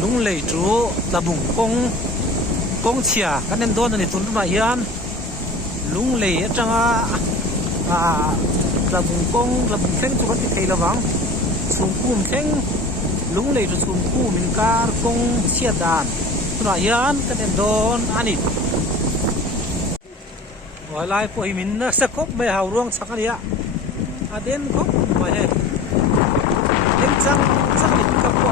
lung lei chu la bung kong chia kan nen don ani tun ma hian lung lei atanga la bung thleng chu kan ti thei lawang chung kum thleng lung lei chu chung ku min kar kong chia dan tuna hian kan nen don ani wai lai po min na sa khop mai hau ruang chak ania aden khop mai he em chang ni ka po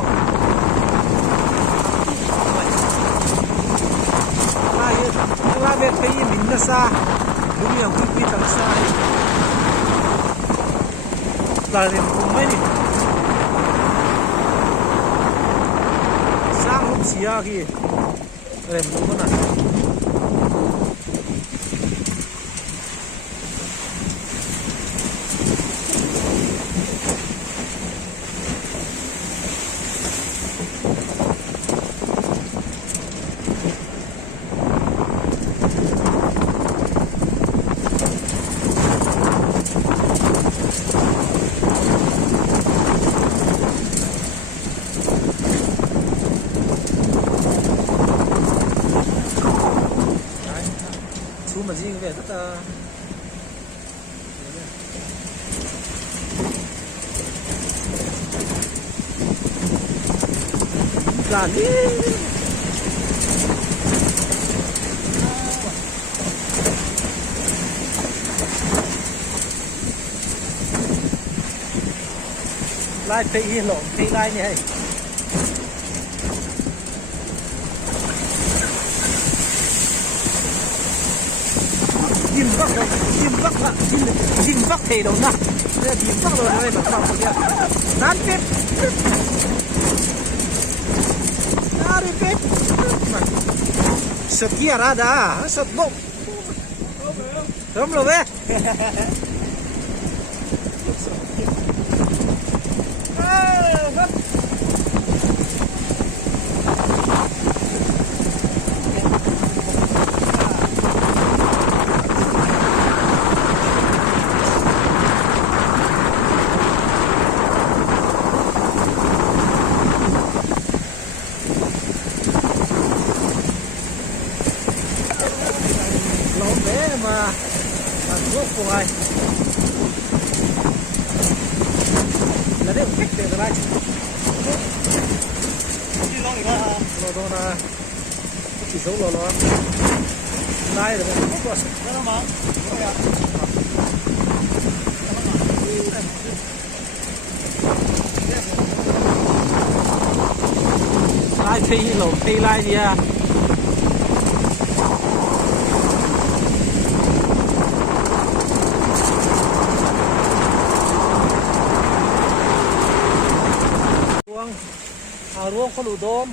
la ve pe min na sa lung yang pi tang sa la ren ko mai ni sang hop sia ki ren ko na mà riêng về rất là đi lai phi lộn phi lai như vậy Jim vắt thì đâu nè, Jim vắt rồi đây mà sao vậy? Nán pet, nari pet, setia rada, setbok, rom lo be. Mà thuốc của ai là đấy cách để ra lo là chỉ số lo này là thuốc của nó mà lai phi lộn phi lai gì à hào ruộng có đủ đốm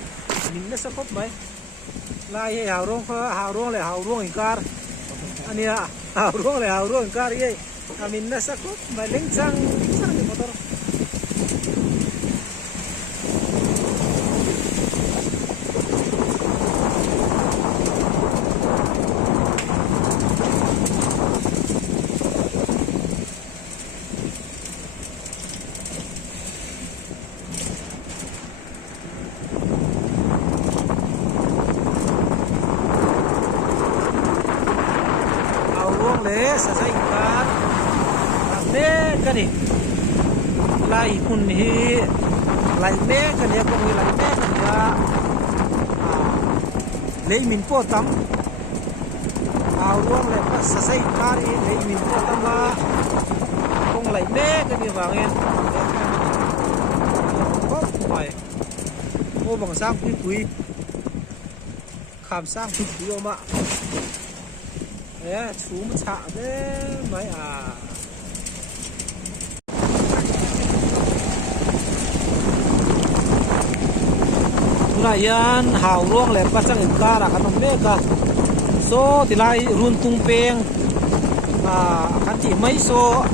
mình nó sẽ khóc mấy lai hay hào ruộng lại hào ruộng hình car anh à hào ruộng lại hào ruộng hình car ấy mình nó sẽ khóc mấy lính sang thì motor le sa sai ka me ka ni lai kun hi lai me ka ni ko lai me ka ya le min po tam au ruang le pa sa sai ka ri le min po tam la kong lai me ka ni wa ngen ko mai ô bằng sang quý khám sang quý ô mà đấy chú một chạ đấy mấy à này yan hào ruộng lẹp bắt sang ca là khăn mê cả số thì lại run tung peng à khăn chỉ mấy số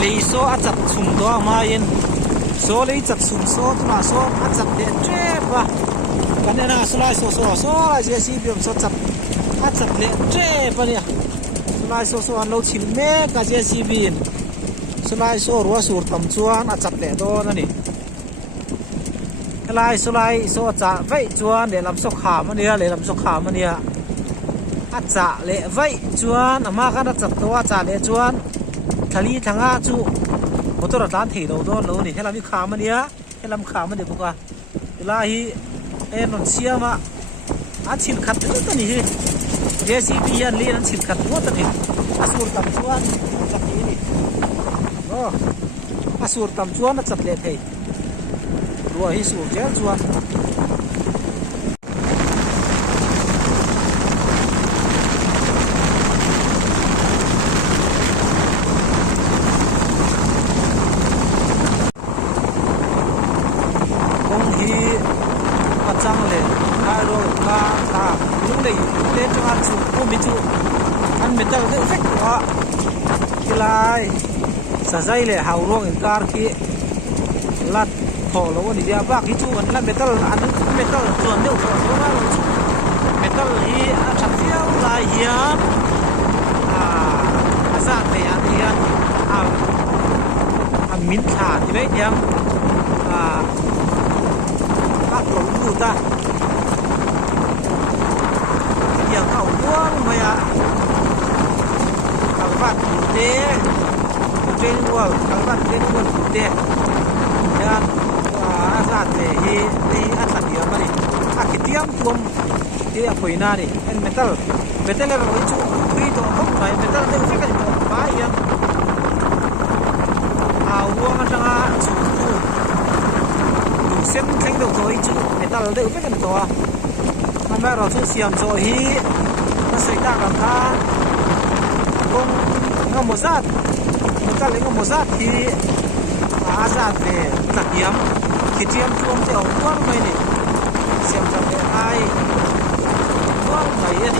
lấy số ăn chặt sùng đó mà yên số lấy chặt sùng số thì là số ăn chặt để chết và cái này là số lại dễ xí điểm số chặt ăn chặt để chết và nè số lại số ăn lâu chín mê cả dễ xí biển số lại số rùa sụt tầm chuan ăn chặt để đó nè lai so cha vậy chuan để làm sọc khám anh để làm sọc khám anh à cha lệ vậy chuan mà cái nó chặt to cha lệ chuan thali thanga chu motor tan thì đâu đó lâu này làm khám anh làm khám anh bốc à lai em nó chia mà anh xin khát cái đó này JCB yan li anh xin khát quá tao này asur tam chuan chặt gì này asur tam chuan nó chặt lệ thầy rồi hi sur chéo chuan công hi mặt trăng lên hai rồi ba ta lúc này lên cho ăn sụp ôm bị trụ ăn mệt tao cái phách quá cái lai xả dây lên hào ruộng in car kia lát thò lâu đi ra bác cái chú vẫn là metal ăn metal chuẩn đều chuẩn số mà metal hi chặt phiêu lại hiền ra về ăn hiền min thả thì đấy nhá các lỗ đủ ta giờ khẩu vuông mày các bạn thế trên quần các bạn trên quần thế ya ra để đi ăn sạch gì mà đi cái tiêm tuồng thì phải na đi en metal là một chút khi đó không phải metal nên phải cái đó phải ya uang ada suku sen sen do thôi chứ metal đều phải cái đó mà bây giờ chúng xiêm rồi hi nó sẽ ta cảm thấy không ngâm một sát metal lấy ngâm một sát thì ra về tập yếm khi tiêm chuông thì ông quăng mày này xem cho cái ai quăng mày đi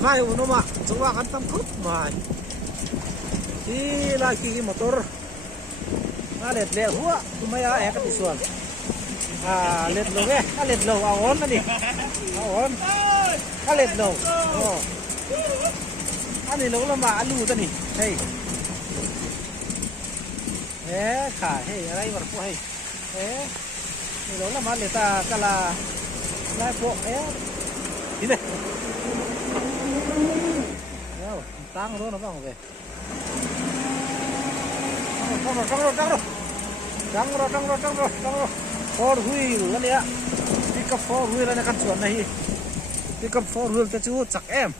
vai uno mà chúng ta kan tam khut mai thì là cái motor let le hua kumaya ek ti suan let lo ge let lo aon na ni aon let lo ani lo la ma alu ta ni hey kha hey ai war ko hey ni lo la ma le ta kala lai po đi đây tăng rồi nó vòng về trăng rồi for wheel lên đấy pick up for wheel này căn chuẩn này pick up for wheel cho chú chặt em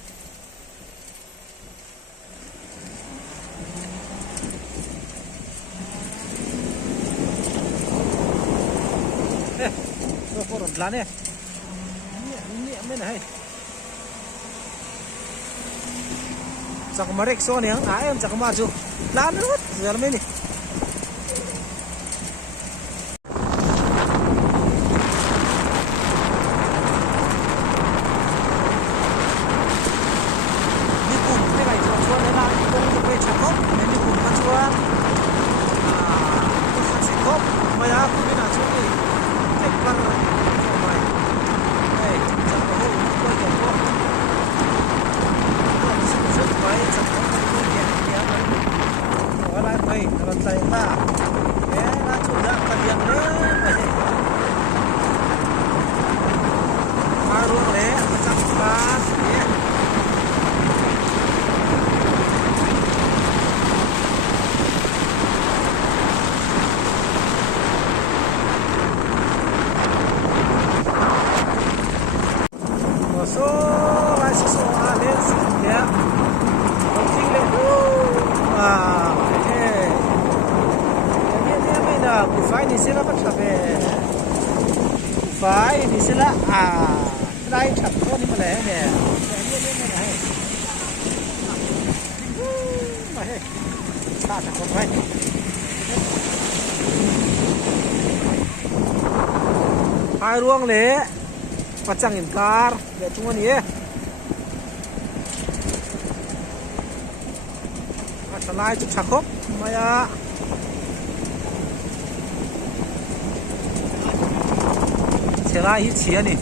tôi for làm nè nhẹ bên này chắc mà rek so này em chắc mà chú làm nó giờ mới này đi cùng cái này cho nên là cùng với chặt khóc nên đi cùng con chúa con sẽ khóc mà ya cũng biết là chú này thích bắn rồi mày đây chắc có hậu quay còn có vậy chắc có cái gì kia ở lại đây làm sao ta bé đã chủ động thực hiện đấy mà luôn đấy chắc là số lại số lên nhé phải đi xe là bắt gặp về phải đi xe là đây chặt con đi mà lẽ nè mà hey ta chặt con phải hai ruang le pachang in kar le chung ani e salai chu chakop maya selai hi chi ani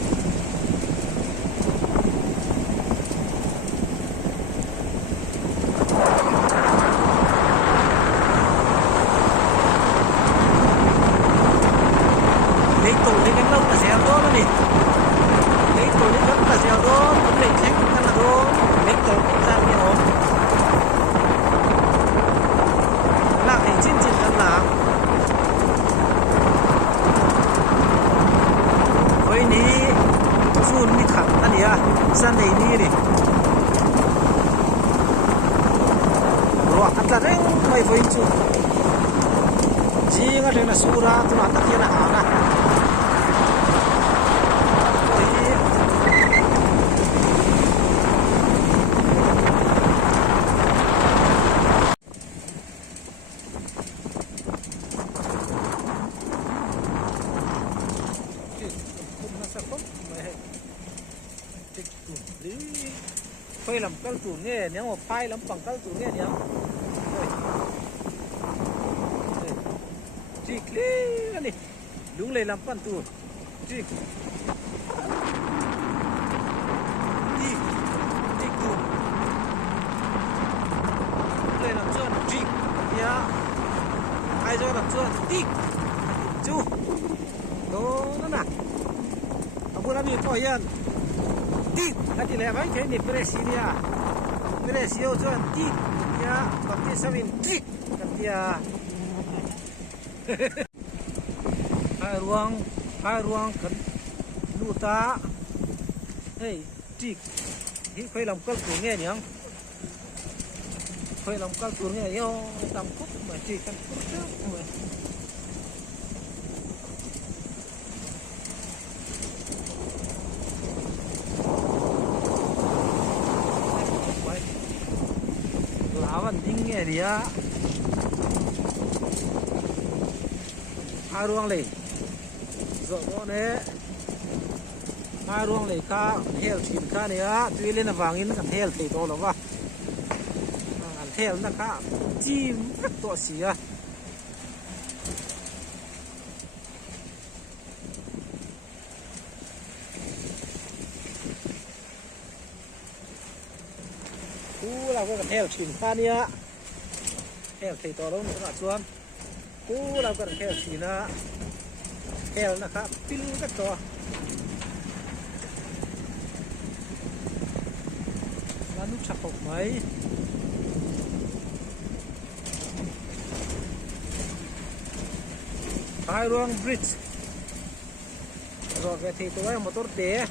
san này đi rồi ăn đấy mày phải chú gì ngay trên là sura tụi nó tắt là hả na phơi làm cắt tủ nghe nếu mà phai lắm bằng cắt tủ nghe nhá chị kêu này đúng lên làm pan tủ chị tủ lên làm chân chị nhá ai cho làm chân tí chú đó nó nè aku nabi poyan tik hati le mai ke ni presidia presio chuan tik ya bakti savin tik katia hai ruang kan luta hey tik hi khoi lam kal tu nge nyang khoi lam kal tu nge yo tam kut ma chi kan kut ma lawan ding area hai ruang lì rộng quá nè hai ruang lì cá heo chìm cá này á tuy lên là vàng in nó heo thì to lắm à heo nó cá chim rất to xì à là cái heo chìm cá này á heo thì to lắm các bạn xuân là cái heo chìm á heo nó cá pin rất to là nút chặt hộp mấy hai ruang bridge rồi cái thì tôi motor đế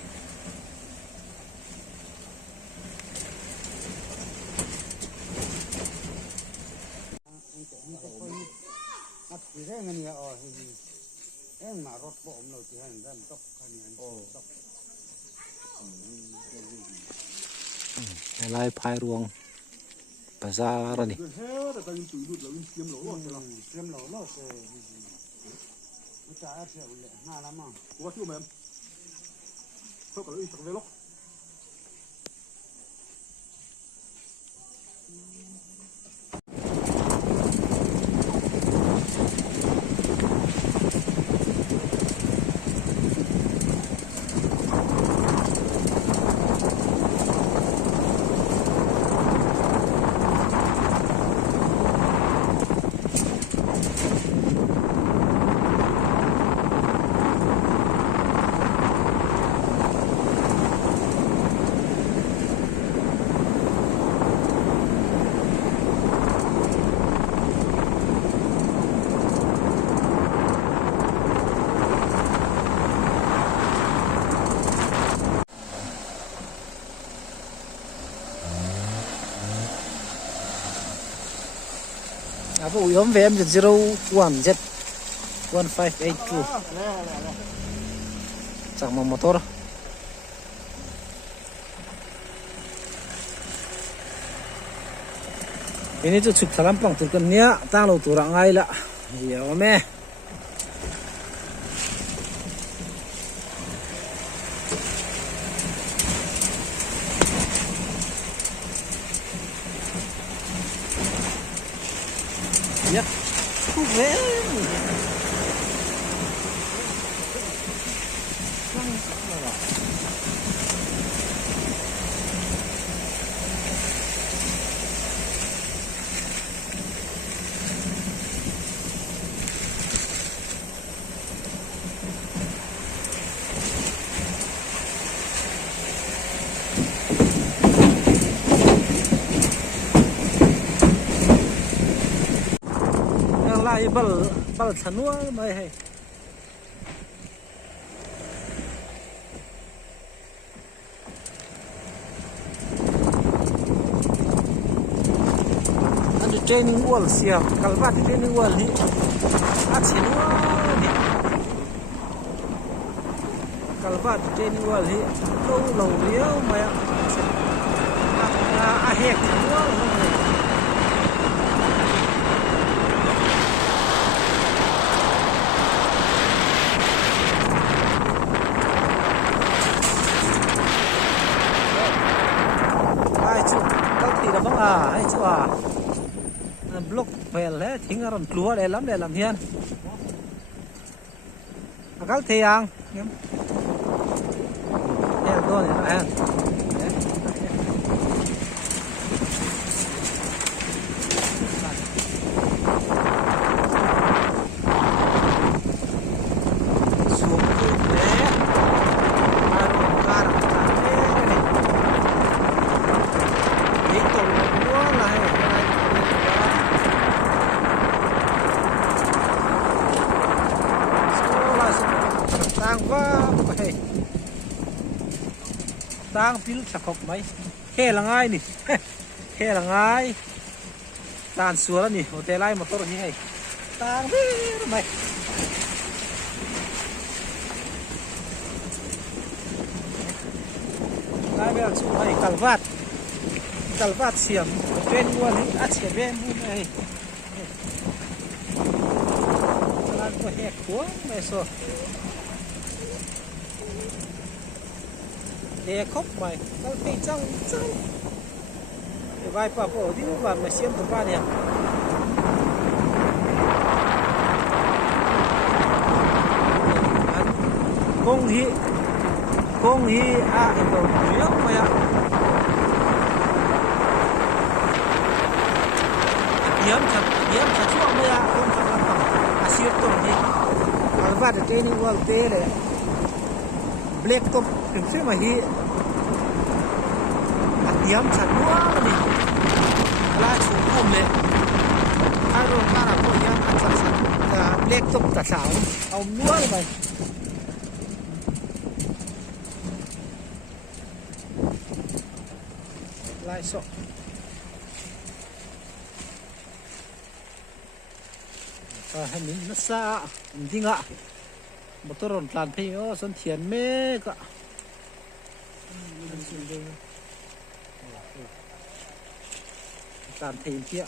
lai phai ruang bazaar ni apa uyom VM 01Z 1582 sama motor ini tu cukup selampang turkannya tang lo turang ai lah ya ome ya ku ve lại bal sanua mai hay anh training wall siap kalvat training wall hi achinua ni kalvat training wall hi lâu riau mai a hek sanua ai chú à block về lẽ thính ở lúa để làm hiền các thầy ăn em tôi này tang pil sakok mai khe langai ni khe langai tan suara ni hotel ai motor ni hai tang mai lai be chu hai kalvat siam pen wa ni a che ben bu mai lan ko hek ko mai so để khóc mày tao thấy trong vai pa po đi và mà xem tụi ba nè công hi à em đâu nhiều mày à hiếm thật chuộng mày à không thật lắm à siêu tụi đi à vắt ở trên những quần tê này black topถึงซื้อมาฮีเตรียมฉันว่านี่ลายสูงคมเลยถ้าโดนมาหนักพวกนี้อันสันจะเล็กtopตัดสาวเอาม้วนไปลายสดให้มิ้นนัสซาจริงอ่ะมอเตอร์รถลานพี่ก็สันเทียนเมกะลานเทียนเที่ย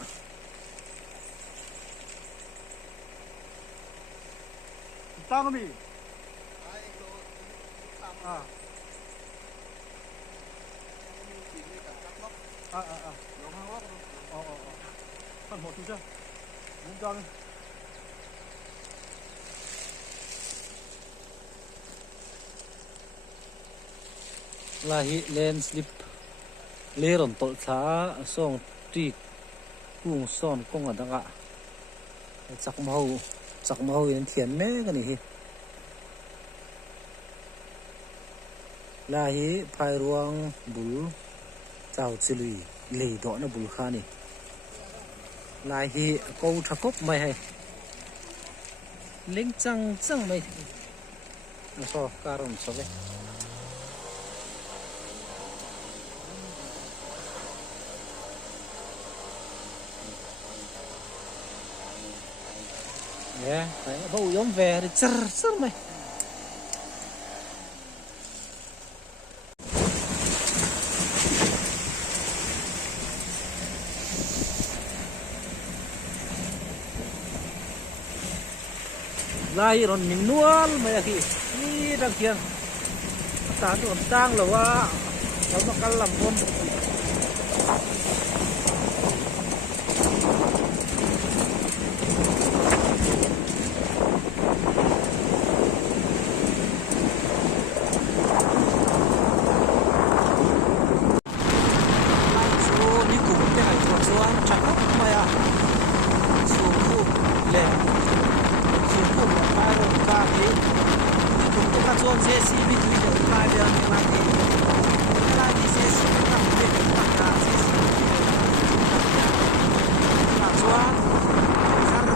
ตั้งมีลงห้างว่าท่านหัวทุกเจ้ามุ้งจังlahi landslip leron tol tha song ti kung son kong adanga chak mau in thian me ka ni hi lahi phai ruang bul chau chilui le do na bul kha ni lahi ko thakop mai hai ling chang mai so karon so ve yeah, bầu giống về thì chır mày lai ron min nual mày kì ni đang kian tán ron tang lo wa nó mà cắn làm con ผมจะกระชวนเซซีบิทวิเดอร์ลายเดียวในลายนี้ลายนี้เซซีตั้งเด็กตั้งตาเซซีกระชวนสาร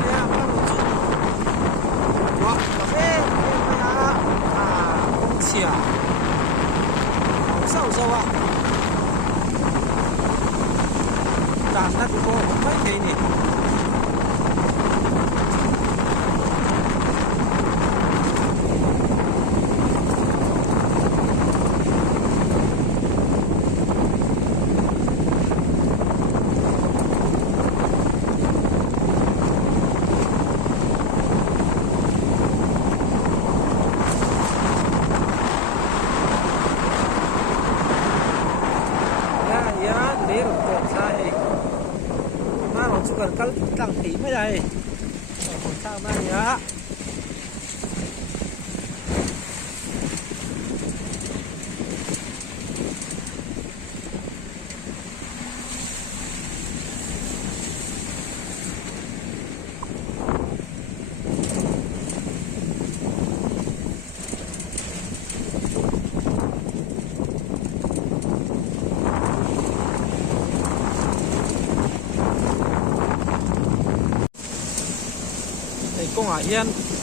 เนี่ยมันจุดวักกาแฟเนี่ยคงเชียเศร้าเศร้าอ่ะด่านนักโกไม่เคยนี่กันตั้งตีไม่ได้คนข้าวมาเยอะ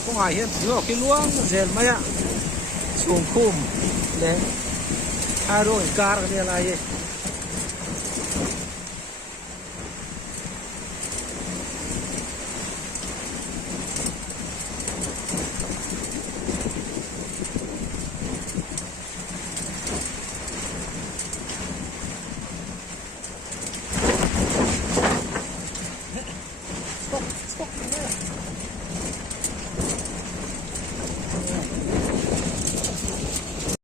công hải hiên giữa cái luống rèn mấy ạ xuống khum để hai đôi car này là gì